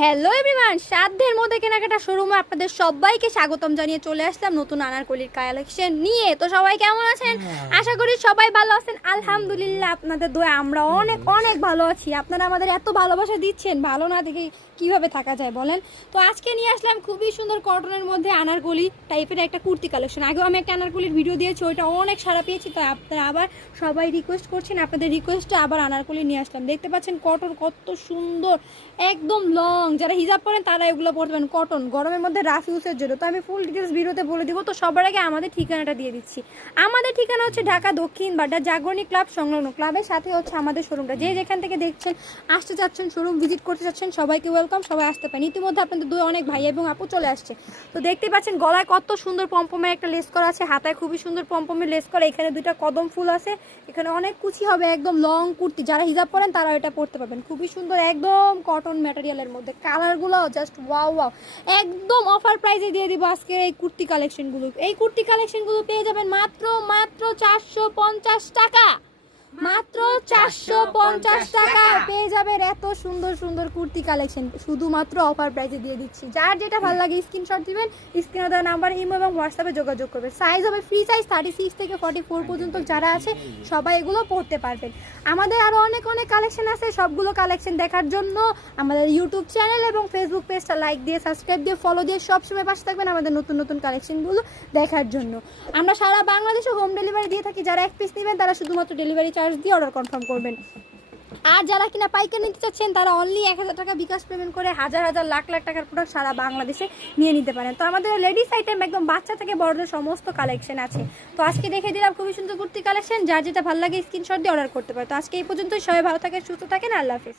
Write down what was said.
Hello everyone, সাধ্যের মধ্যে কেনাকাটা শোরুমে আপনাদের সবাইকে স্বাগতম জানিয়ে চলে আসলাম নতুন আনারকলির কালেকশন নিয়ে। তো সবাই কেমন আছেন? আশা করি সবাই ভালো আছেন। আলহামদুলিল্লাহ, আপনাদের দোয়া আমরা অনেক অনেক ভালো আছি। আপনারা আমাদের এত ভালোবাসা দিচ্ছেন, ভালো না দেখে কিভাবে থাকা যায় বলেন। তো আজকে নিয়ে আসলাম খুবই সুন্দর কটনের মধ্যে আনারকলি টাইপের একটা কুর্তি কালেকশন। আগেও আমি একটা আনারকলির ভিডিও দিয়েছি, ওইটা অনেক সাড়া পেয়েছি। তো আপনারা আবার সবাই রিকোয়েস্ট করছেন, আপনাদের রিকোয়েস্টে আবার আনারকলি নিয়ে আসলাম। দেখতে পাচ্ছেন কটন কত সুন্দর, একদম লং। যারা হিজাব পরেন তারা এগুলো পরতে পারেন। কটন, গরমের মধ্যে রাফ ইউজের জন্য। তো আমি ফুল ডিটেলস ভিডিওতে বলে দিব। তো সবার আগে আমাদের ঠিকানাটা দিয়ে দিচ্ছি। আমাদের ঠিকানা হচ্ছে ঢাকা দক্ষিণ বাড্ডা জাগরণী ক্লাব সংলগ্ন। ক্লাবের সাথে হচ্ছে আমাদের শোরুমটা। যে যেখান থেকে দেখছেন, আসতে চাচ্ছেন, শোরুম ভিজিট করতে চাচ্ছেন, সবাইকে ওয়েলকাম, সবাই আসতে পারেন। ইতিমধ্যে আপনাদের দুই অনেক ভাই এবং আপু চলে আসছে। তো দেখতে পাচ্ছেন গলায় কত সুন্দর পম্পমের একটা লেস করা আছে, হাতায় খুবই সুন্দর পম্পমের লেস করা। এখানে দুইটা কদম ফুল আছে, এখানে অনেক কুচি হবে, একদম লং কুর্তি। যারা হিজাব পরেন তারা এটা পরতে পারবেন। খুবই সুন্দর, একদম কটন ম্যাটেরিয়ালের মধ্যে। কালারগুলো জাস্ট ওয়াও ওয়াও। একদম অফার প্রাইসে দিয়ে দিব আজকের এই কুর্তি কালেকশনগুলো। এই কুর্তি কালেকশনগুলো পেয়ে যাবেন মাত্র 450 টাকা। মাত্র 450 টাকা পেয়ে যাবেন এত সুন্দর সুন্দর কুর্তি কালেকশন, শুধুমাত্র অফার প্রাইসে দিয়ে দিচ্ছি। যার যেটা ভালো লাগে স্ক্রিনশট দিবেন, স্ক্রিনে দেওয়া নাম্বার, ইমো এবং হোয়াটসঅ্যাপে যোগাযোগ করবেন। সাইজ হবে ফ্রি সাইজ 36 থেকে 44 পর্যন্ত যারা আছে সবাই এগুলো পড়তে পারবেন। আমাদের আরও অনেক অনেক কালেকশন আছে। সবগুলো কালেকশন দেখার জন্য আমাদের ইউটিউব চ্যানেল এবং ফেসবুক পেজটা লাইক দিয়ে, সাবস্ক্রাইব দিয়ে, ফলো দিয়ে সবসময় পাশে থাকবেন আমাদের নতুন নতুন কালেকশনগুলো দেখার জন্য। আমরা সারা বাংলাদেশে হোম ডেলিভারি দিয়ে থাকি। যারা এক পিস নেবেন তারা শুধুমাত্র ডেলিভারি চার্জ দিয়ে অর্ডার কনফার্ম করবেন। আর যারা কিনা পাইকারি নিতে চাচ্ছেন তারা অনলি 1000 টাকা বিকাশ পেমেন্ট করে হাজার হাজার লাখ লাখ টাকার প্রোডাক্ট সারা বাংলাদেশে নিয়ে নিতে পারেন। তো আমাদের লেডিস আইটেম একদম বাচ্চা থেকে বড়দের সমস্ত কালেকশন আছে। তো আজকে দেখে দিলাম খুবই সুন্দর কুর্তি কালেকশন। যার যেটা ভালো লাগে স্ক্রিনশট দিয়ে অর্ডার করতে পারে। তো আজকে এই পর্যন্তই। সবাই ভালো থাকেন, সুস্থ থাকেন। আল্লাহ হাফেজ।